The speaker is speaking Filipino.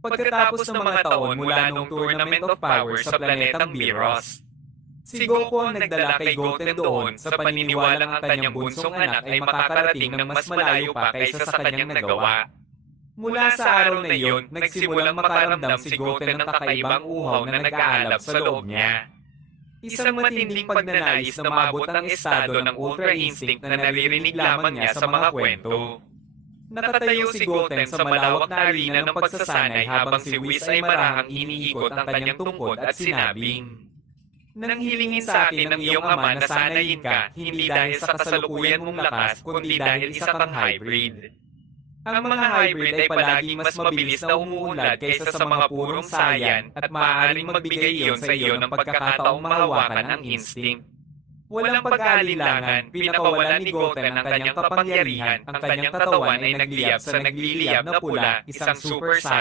Pagkatapos ng mga taon mula nung Tournament of Power sa planetang Biros, si Goku ang nagdala kay Goten doon sa paniniwalang ang kanyang bunsong anak ay makakarating ng mas malayo pa kaysa sa kanyang nagawa. Mula sa araw na iyon, nagsimulang makaramdam si Goten ng kakaibang uhaw na nag-aalab sa loob niya. Isang matinding pagnanais na maabot ang estado ng Ultra Instinct na naririnig lamang niya sa mga kwento. Nakatayo si Goten sa malawak na arena ng pagsasanay habang si Whis ay marahang iniikot ang kanyang tungkod at sinabing, "Nang hilingin sa akin ng iyong ama na sanayin ka, hindi dahil sa kasalukuyan mong lakas, kundi dahil isa kang hybrid. Ang mga hybrid ay palaging mas mabilis na umuunlad kaysa sa mga purong sayan at maaaring magbigay iyon sa iyo ng pagkakataong mahawakan ang instinct." Walang pag-aalinlangan, pinakawalan ni Goten ang kanyang kapangyarihan, ang kanyang katawan ay nagliyab sa nagliliyab na pula, isang super